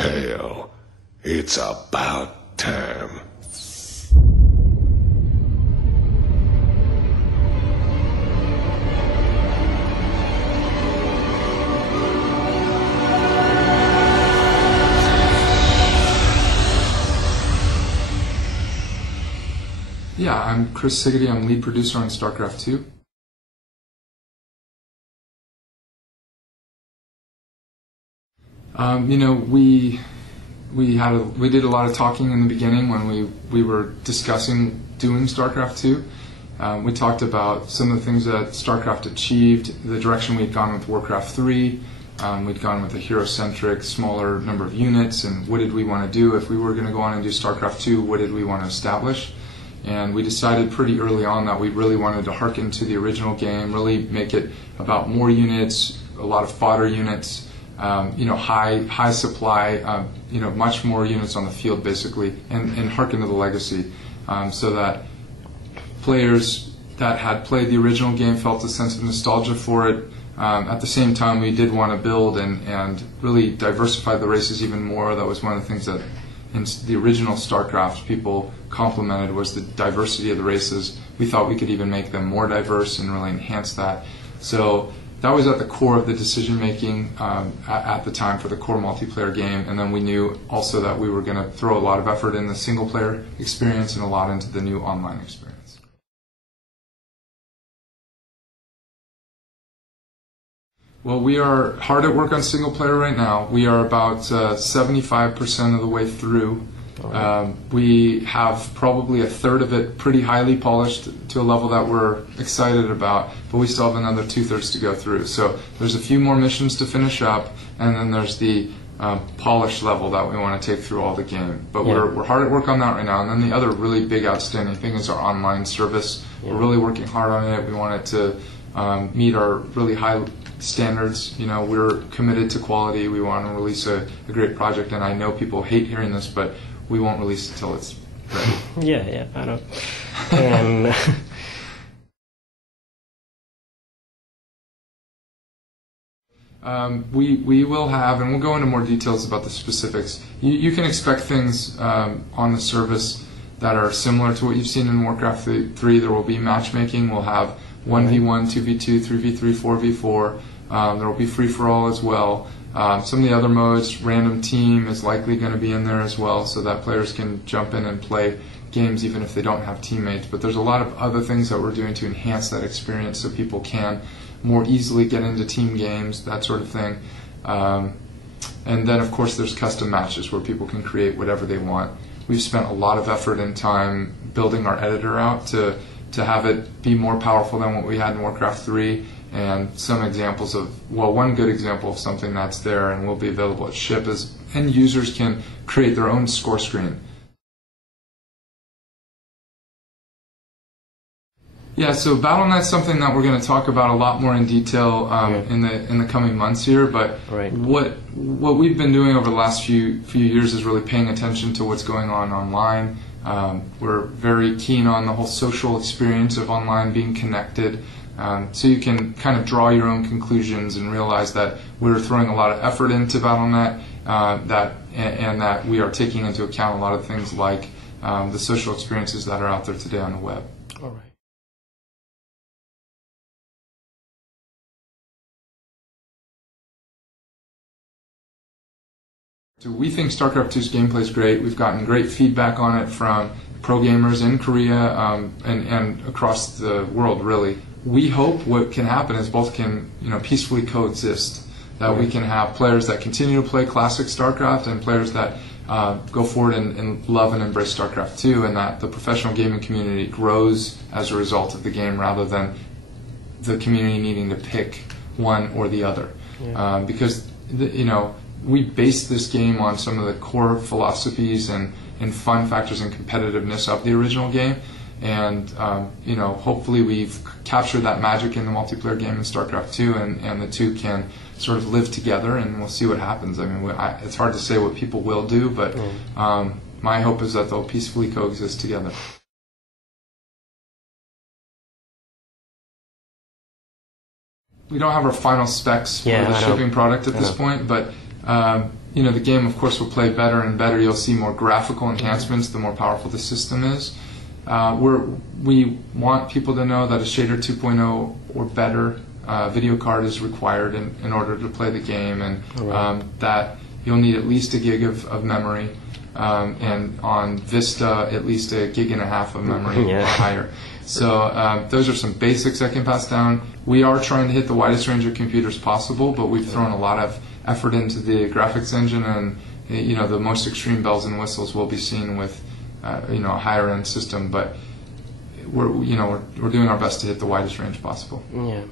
Hell, it's about time. Yeah, I'm Chris Sigaty. I'm lead producer on Starcraft 2. We did a lot of talking in the beginning when we were discussing doing Starcraft 2. We talked about some of the things that Starcraft achieved, the direction we had gone with Warcraft 3. We'd gone with a hero-centric, smaller number of units, and what did we want to do if we were going to go on and do Starcraft 2? What did we want to establish? And we decided pretty early on that we really wanted to harken to the original game, really make it about more units, a lot of fodder units, high supply, much more units on the field basically, and harken to the legacy, so that players that had played the original game felt a sense of nostalgia for it. At the same time, we did want to build and really diversify the races even more. That was one of the things that in the original StarCraft people complimented, was the diversity of the races. We thought we could even make them more diverse and really enhance that. So that was at the core of the decision making at the time for the core multiplayer game. And then we knew also that we were going to throw a lot of effort in the single player experience and a lot into the new online experience. Well, we are hard at work on single player right now. We are about 75% of the way through. We have probably a third of it pretty highly polished to a level that we're excited about, but we still have another 2/3 to go through. So there's a few more missions to finish up, and then there's the polish level that we want to take through all the game. But we're hard at work on that right now. And then the other really big outstanding thing is our online service. We're really working hard on it. We want it to meet our really high standards. We're committed to quality. We want to release a great project, and I know people hate hearing this, but we won't release it until it's ready. Yeah, I know. And we will have, and we'll go into more details about the specifics. You can expect things on the service that are similar to what you've seen in Warcraft 3. There will be matchmaking. We'll have 1v1, 2v2, 3v3, 4v4. There will be free-for-all as well. Some of the other modes, random team is likely going to be in there as well, so that players can jump in and play games even if they don't have teammates. But there's a lot of other things that we're doing to enhance that experience so people can more easily get into team games, that sort of thing. And then, of course, there's custom matches where people can create whatever they want. We've spent a lot of effort and time building our editor out to have it be more powerful than what we had in Warcraft 3, and some examples of, one good example of something that's there and will be available at ship is end users can create their own score screen. Yeah, so BattleNet's something that we're going to talk about a lot more in detail in the coming months here. But what we've been doing over the last few years is really paying attention to what's going on online. We're very keen on the whole social experience of online, being connected, so you can kind of draw your own conclusions and realize that we're throwing a lot of effort into BattleNet, and that we are taking into account a lot of things like the social experiences that are out there today on the web. all right. So we think StarCraft 2's gameplay is great. We've gotten great feedback on it from pro gamers in Korea and across the world, really. We hope what can happen is both can peacefully coexist. That we can have players that continue to play classic StarCraft and players that go forward and love and embrace StarCraft 2, and that the professional gaming community grows as a result of the game rather than the community needing to pick one or the other. Because we base this game on some of the core philosophies and fun factors and competitiveness of the original game, and hopefully we've captured that magic in the multiplayer game in StarCraft 2, and the two can sort of live together, and we'll see what happens. I mean, it's hard to say what people will do, but my hope is that they'll peacefully coexist together. We don't have our final specs for the shipping product at this point, but The game, of course, will play better and better. You'll see more graphical enhancements the more powerful the system is. We want people to know that a shader 2.0 or better video card is required in order to play the game, and that you'll need at least 1 gig of memory, and on Vista at least 1.5 gigs of memory or higher. So those are some basics I can pass down. We are trying to hit the widest range of computers possible, but we've thrown a lot of effort into the graphics engine, and the most extreme bells and whistles will be seen with a higher end system. But we're doing our best to hit the widest range possible. Yeah.